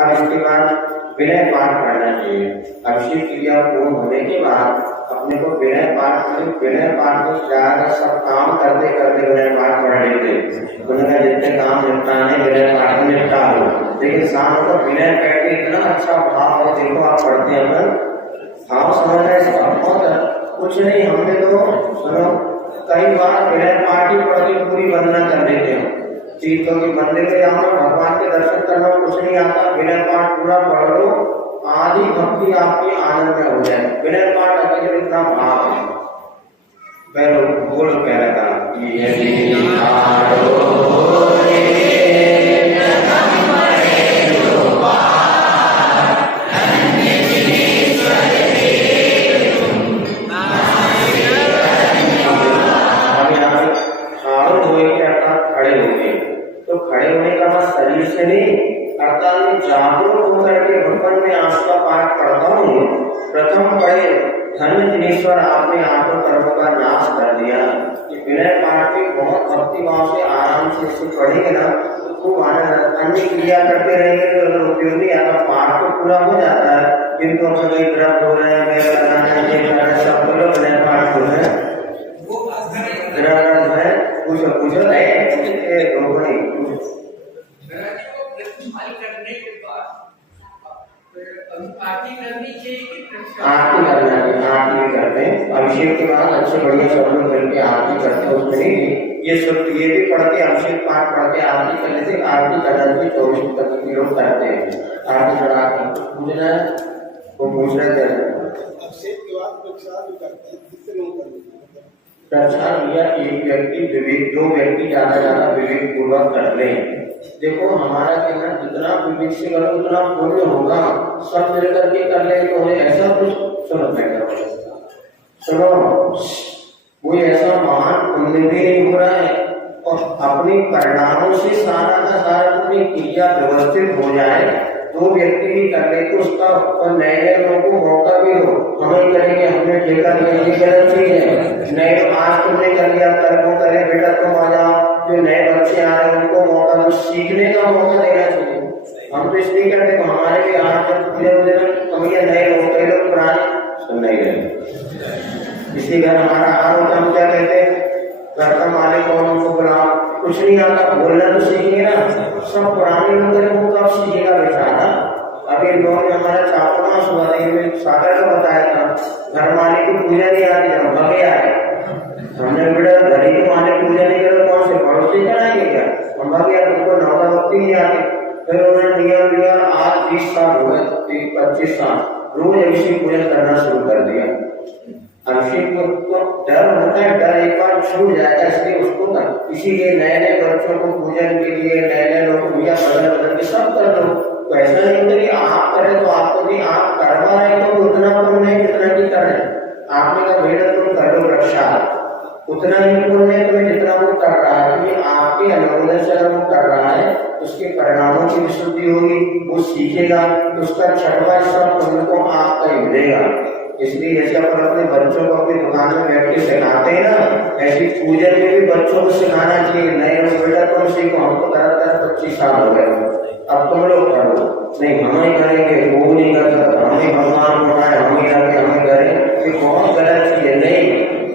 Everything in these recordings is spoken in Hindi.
अब इसके बाद विनय पाठ करना चाहिए। अभिषेक क्रिया पूर्ण होने के बाद अपने को विनय पाठ को ज्यादा सब काम करते करते विनय पाठ पढ़ लेते। उन्होंने जितने काम निपटाने विनय पाठ में निपटा हो, लेकिन शाम को विनय बैठ के इतना अच्छा भाव है जिनको आप पढ़ते हैं अपन भाव समझ रहे हैं। कुछ नहीं, हमने तो सुनो कई बार विनय पाठ ही पढ़ के पूरी वंदना कर लेते हैं। तीर्थों के मंदिर में जाओ, भगवान के दर्शन करना कुछ नहीं आता, विनय पाठ पूरा पढ़ लो, आधी भक्ति आपकी आनंद में हो जाए। विनय पाठ अकेले इतना भाव है। पहले बोलो पहले का शरीर से नहीं अर्थात जागरूक होकर के भगवान में आस्था पाठ पढ़ता हूँ। प्रथम पढ़े धन जिनेश्वर आपने आठों कर्मों का नाश कर दिया। विनय पाठ के बहुत भक्ति भाव से आराम से इसको पढ़ेंगे ना तो खूब आनंद। अन्य क्रिया करते रहेंगे तो उपयोग नहीं आता, पाठ तो पूरा हो जाता है, किंतु हम एक तरफ बोल रहे हैं सब बोलो विनय पाठ हो रहे हैं पूछो आरती करनी चाहिए। आरती करते हैं अभिषेक के बाद अच्छे बढ़िया सब लोग मिलकर आरती करते हैं। उसमें ये सब ये भी पढ़ के अभिषेक पाठ पढ़ के आरती करने से आरती करने की 24 तक के लोग करते हैं। आरती चढ़ा के पूजना वो पूछ रहे थे अभिषेक के बाद प्रसाद भी करते हैं। कितने लोग करते हैं प्रसाद लिया एक व्यक्ति विवेक, दो व्यक्ति ज्यादा विवेक पूर्वक कर ले। देखो हमारा कहना जितना विवेक से करो उतना पुण्य होगा। सब मिल करके कर ले तो ऐसा कुछ सुनो कोई ऐसा महान पुण्य भी नहीं हो रहा है और अपने परिणामों से सारा का सारा अपनी क्रिया व्यवस्थित हो जाए। दो व्यक्ति भी कर ले तो उसका और नए लोगों को मौका भी हो। हम करेंगे हमने ठेका लिया ये गलत चीज है। नए आज तुमने कर लिया कल को करे बेटा तुम आ जाओ। जो नए बच्चे आ रहे हैं उनको मौका दो, सीखने का मौका देना चाहिए। हम तो इसलिए करते हमारे भी आज हम ये नए लोग कई लोग पुराने सुन नहीं रहे। इसी घर हमारा आहार होता हम क्या कहते हैं घर का मालिक और उनको बुलाओ, कुछ नहीं आता बोलना तो सीखिए ना। सब पुराने लोग करें वो कब सीखेगा बेचारा। अभी लोगों ने हमारा चापना सुबह सागर का बताया था घर मालिक की पूजा नहीं आती, हम भगे आए। हमने बेटा घर ही के मालिक पूजा नहीं करे कौन से पड़ोसी चढ़ाएंगे क्या? हम भगे तुमको नौका भक्ति नहीं आती। फिर उन्होंने नियम लिया। आज 20 साल हो गए, 25 साल रोज अभिषेक पूजन करना शुरू कर दिया। अभिषेक को डर होता है, डर एक बार छूट जाएगा इसलिए उसको कर। इसीलिए नए नए बच्चों को पूजन के लिए नए नए लोग पूजा बदल के सब कर दो। तो ऐसा नहीं होता कि आप करें तो आपको भी आप करवा रहे तो उतना पुण्य नहीं जितना की कर रहे। आपने कहा बेटा तुम कर लो प्रसाद, उतना ही पुण्य तुम्हें जितना वो कर रहा है, क्योंकि आपके अनुमोदन से अगर वो कर रहा है उसके परिणामों की विशुद्धि होगी, वो सीखेगा तो उसका छठवां हिस्सा पुण्य को आपका ही मिलेगा। इसलिए जैसे अपन अपने बच्चों को अपनी दुकान में बैठ के सिखाते हैं ना, ऐसी पूजन में भी बच्चों को सिखाना चाहिए। नए बेटा तुम सीखो, हमको करता 25 साल हो गए, अब तुम लोग करो। नहीं हम ही करेंगे वो नहीं कर सकता, हम ही भगवान को उठाए हम ही रखे हम ही करें, ये बहुत गलत चीज है। नहीं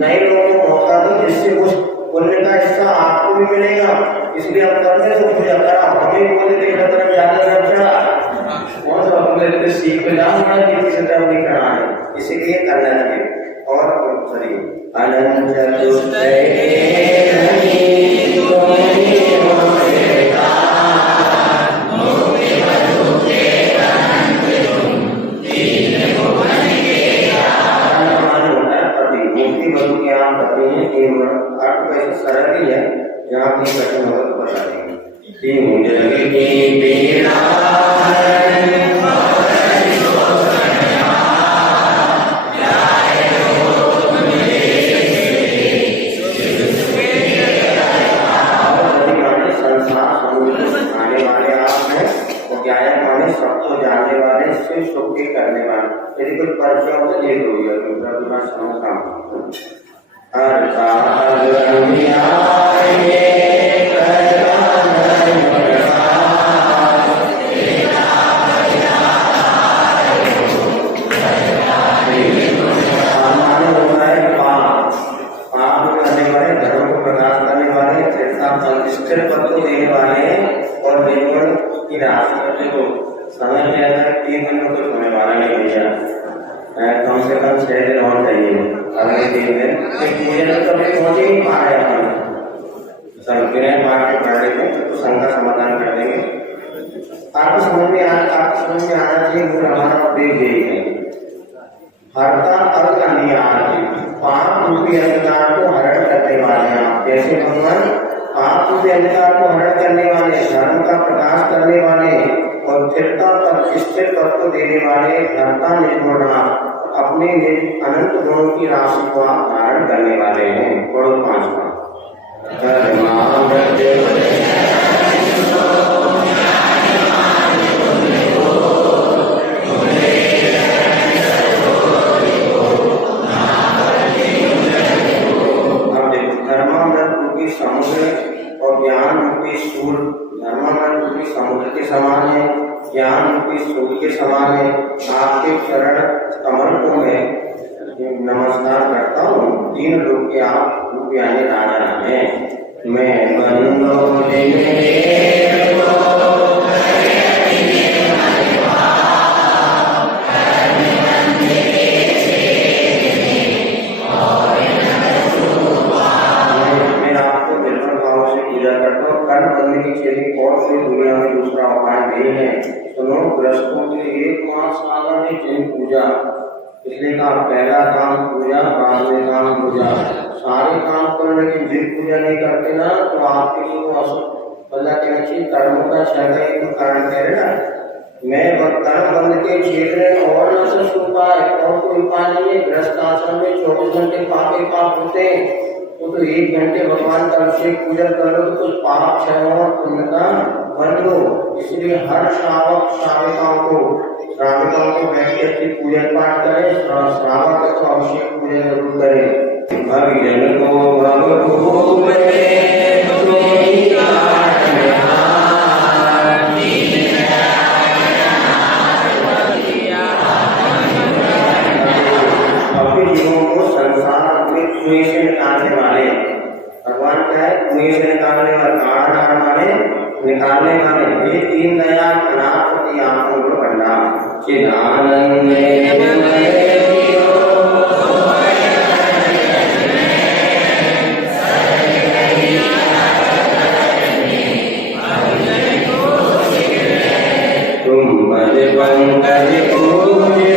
नए लोगों को मौका दो जिससे कुछ पुण्य का हिस्सा आपको भी मिलेगा। इसलिए अब करने तो पूजा करा हमें बोले देखा तरफ ज्यादा खर्चा कौन सा अपने सीख पे जाऊंगा किसी से तरफ नहीं करना है, इसीलिए करना चाहिए। और सॉरी अनंत सरल ही है, जहाँ भी कठिन होगा तो बता आने वाले आप हैं वो क्या है माने सबको जानने वाले सुख के करने वाले। यदि कुछ परिचय हो तो ले लो देखो समय में आता है 3 दिन में कुछ होने वाला नहीं भैया, कम से कम 6 दिन और चाहिए अगले 3 दिन। पूजन तो अभी पहुंच ही नहीं पा रहे अपन सब ग्रह पाठ के पढ़ने में, तो शंका समाधान कर देंगे। आपको समझ में आना चाहिए हमारा उद्देश्य यही है, हरता अर्थ अनियार, पाप रूपी अंधकार को हरण करने वाले हैं। जैसे भगवान पाप रूपी अंधकार को हरण करने वाले, धर्म का प्रकाश करने वाले और स्थिरता पर स्थिर तत्व देने वाले धर्ता निर्गुणा अपने अनंत गुणों की राशि को आप धारण करने वाले हैं। पढ़ो 5वां समुद्र और ज्ञान रूपी सूर्य, धर्मामृत रूपी समुद्र के समान है, ज्ञान रूपी सूर्य के समान है। आपके चरण कमल को मैं नमस्कार करता हूँ। 3 लोग के आप रूपियाने राजा हैं। मैं बंदो दुनिया में दूसरा उपाय नहीं है। सुनो, ग्रस्तों के लिए 5 साधन है जिन पूजा, इसलिए का पहला काम पूजा, बाद में काम पूजा। सारे काम करने की जिन पूजा नहीं करते ना तो आपके लिए वो अल्लाह के अच्छी कर्मों का क्षय कारण करेगा। मैं कर्म बंद के क्षेत्र और न सो पाए और कोई उपाय नहीं है। ग्रस्त आश्रम में 24 घंटे पाप होते हैं, तो 1 घंटे भगवान का अभिषेक पूजा कर लो तो कुछ पाप क्षय और पुण्य का बन लो। इसलिए हर श्रावक श्राविकाओं को बैठ के अच्छी पूजन पाठ करें, श्रावक तो अभिषेक पूजा जरूर करें। भगजन को भगभूप कुएं से निकालने वाले, भगवान क्या है? कुएं से निकालने वाले, निकालने वाले। ये 3 दया अनापति आंखों को करना। चिदानंद तुम मद पंकज पूजे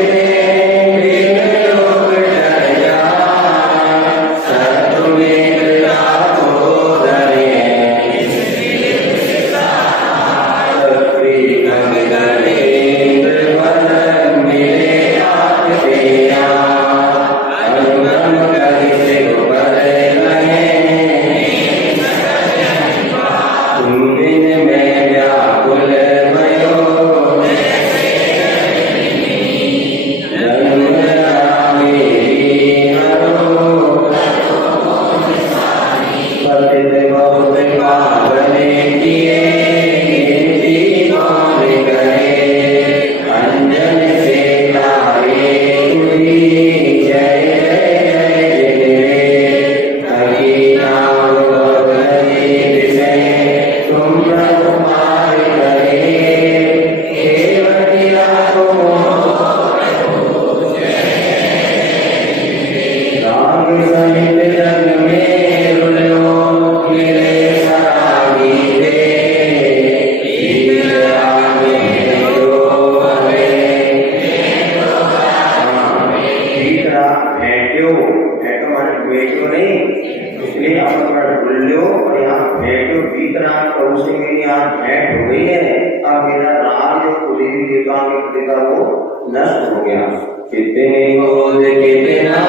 नष्ट हो गया। कितने बोल कितना